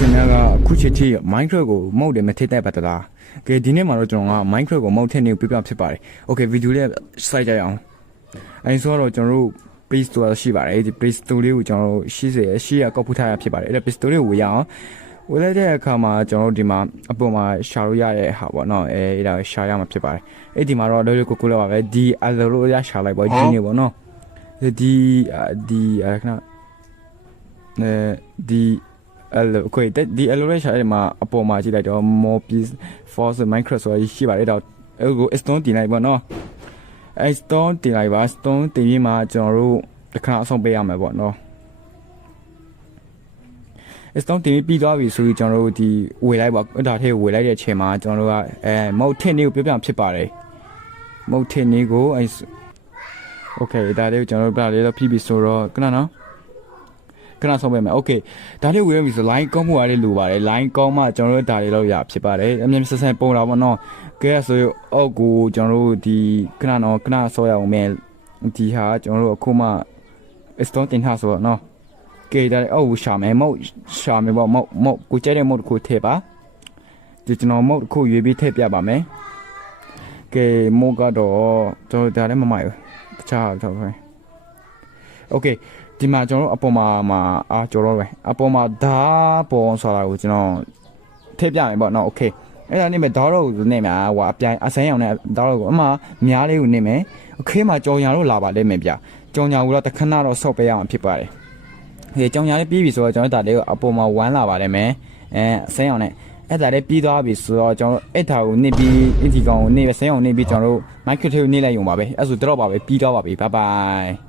ခင်ဗျားကအခုချိန်ထိ Minecraft ကိုမုတ်တယ်မထည့်တတ်ပါတလားကဲဒီနေ့မှာတော့ကျွန်တော်က Minecraft ကိုမုတ်ထည့်နေပြပြဖြစ်ပါတယ် Okay ဗီဒီယိုလေးစိုက်ကြရအောင်အဲဆိုတော့ကျွန်တော်တို့ Play Store ရှိပါတယ်ဒီ Play Store လေးကိုကျွန်တော်တို့ရှိရကောက်ဖူးထားရဖြစ်ပါတယ်အဲ့ဒါ Play Store လေးကိုဝေရအောင်ဝယ်လိုက်တဲ့အခါမှာကျွန်တော်တို့ဒီမှာအပေါ်မှာရှာလို့ရတဲ့ဟာပေါ့နော်အဲ့ဒါရှာရမှာဖြစ်ပါတယ်အဲ့ဒီမှာတော့လောလောကိုလောက်ပါပဲဒီအလိုလိုရရှာလိုက်ပေါ့ဒီနေ့ပေါ့နော်ဒီခဏဒီokay ဒီ allocation အဲ့မှာအပေါ်မှာကြည့်လိုက်တော့ more piece force Minecraft ဆိုရရှိပါတယ်တော့အဲ့ကို stone တင်လိုက်ပေါ့နော်အဲ့ stone တင်လိုက်ပါ stone တင်ပြီးမှကျွန်တော်တို့တစ်ခါအဆုံးပေးရမှာပေါ့နော် stone တင်ပြီးသွားပြီဆိုပြီးကျွန်တော်တို့ဒီဝေလိုက်ပါဒါထဲဝေလိုက်တဲ့အချိန်မှာကျွန်တော်တို့ကမုတ်ထင်းလေးကိုပြပြဖြစ်ပါတယ်မုတ်ထင်းလေးကိုအဲ့ okay ဒါလေးကိုကျွန်တော်တို့ပြလေးတော့ပြီးပြီဆိုတော့ခဏနော်ခဏဆုံးပေးမယ် okay ဒါလေးဝေရပြီဆို line ကောင်းမှုအားလေးလိုပါတယ် line ကောင်းမှကျွန်တော်တို့ဒါလေးတော့ရဖြစ်ပါတယ်အမြင်ဆက်ဆက်ပုံတာပေါ့နော်ကဲဆိုအောက်ကိုကျွန်တော်တို့ဒီခဏဆောရအောင်မယ်ဒီဟာကျွန်တော်တို့အခုမှ stone တင်ထားဆိုတော့နော်ကဲဒါလေးအောက်ကိုရှာမယ်မုတ်ပေါ့မုတ်ကိုကြိုက်တဲ့မုတ်ကိုထည့်ပါဒီကျွန်တော်မုတ်ကိုရွေးပြီးထည့်ပြပါမယ်ကဲမုတ်ကတော့ကျွန်တော်ဒါလည်းမမိုက်ဘူးတခြားတော့ပဲ okay ဒီမှာကျွန်တော်အပေါ်မှာကျွန်တော်ပဲအပေါ်မှာဓာပေါ်ဆိုတာကိုကျွန်တော်ထည့်ပြမယ်ပေါ့နော် okay အဲ့ဒါနေမဲ့ဓာတော့နေမှာဟိုအပြိုင်အစမ်းရောင်နဲ့ဓာတော့ကိုအမှများလေးကိုနေမယ် okay မှာကြောင်ညာတော့လာပါလိမ့်မယ်ဗျကြောင်ညာကိုတော့တခဏတော့ဆော့ပေးရအောင်ဖြစ်ပါတယ်ဟေးကြောင်ညာလေးပြီးပြီဆိုတော့ကျွန်တော်ဒါလေးကိုအပေါ်မှာဝမ်းလာပါလိမ့်မယ်အစမ်းရောင်နဲ့အဲ့ဒါလေးပြီးသွားပြီဆိုတော့ကျွန်တော်အဲ့ဒါကိုနေပြီးအင်တီကောင်ကိုနေပဲဆင်းအောင်နေပြီးကျွန်တော်တို့ Minecraft ကိုနေလိုက်ရုံပါပဲအဲ့ဆိုတော့ပါပဲပြီးတော့ပါပြီ bye bye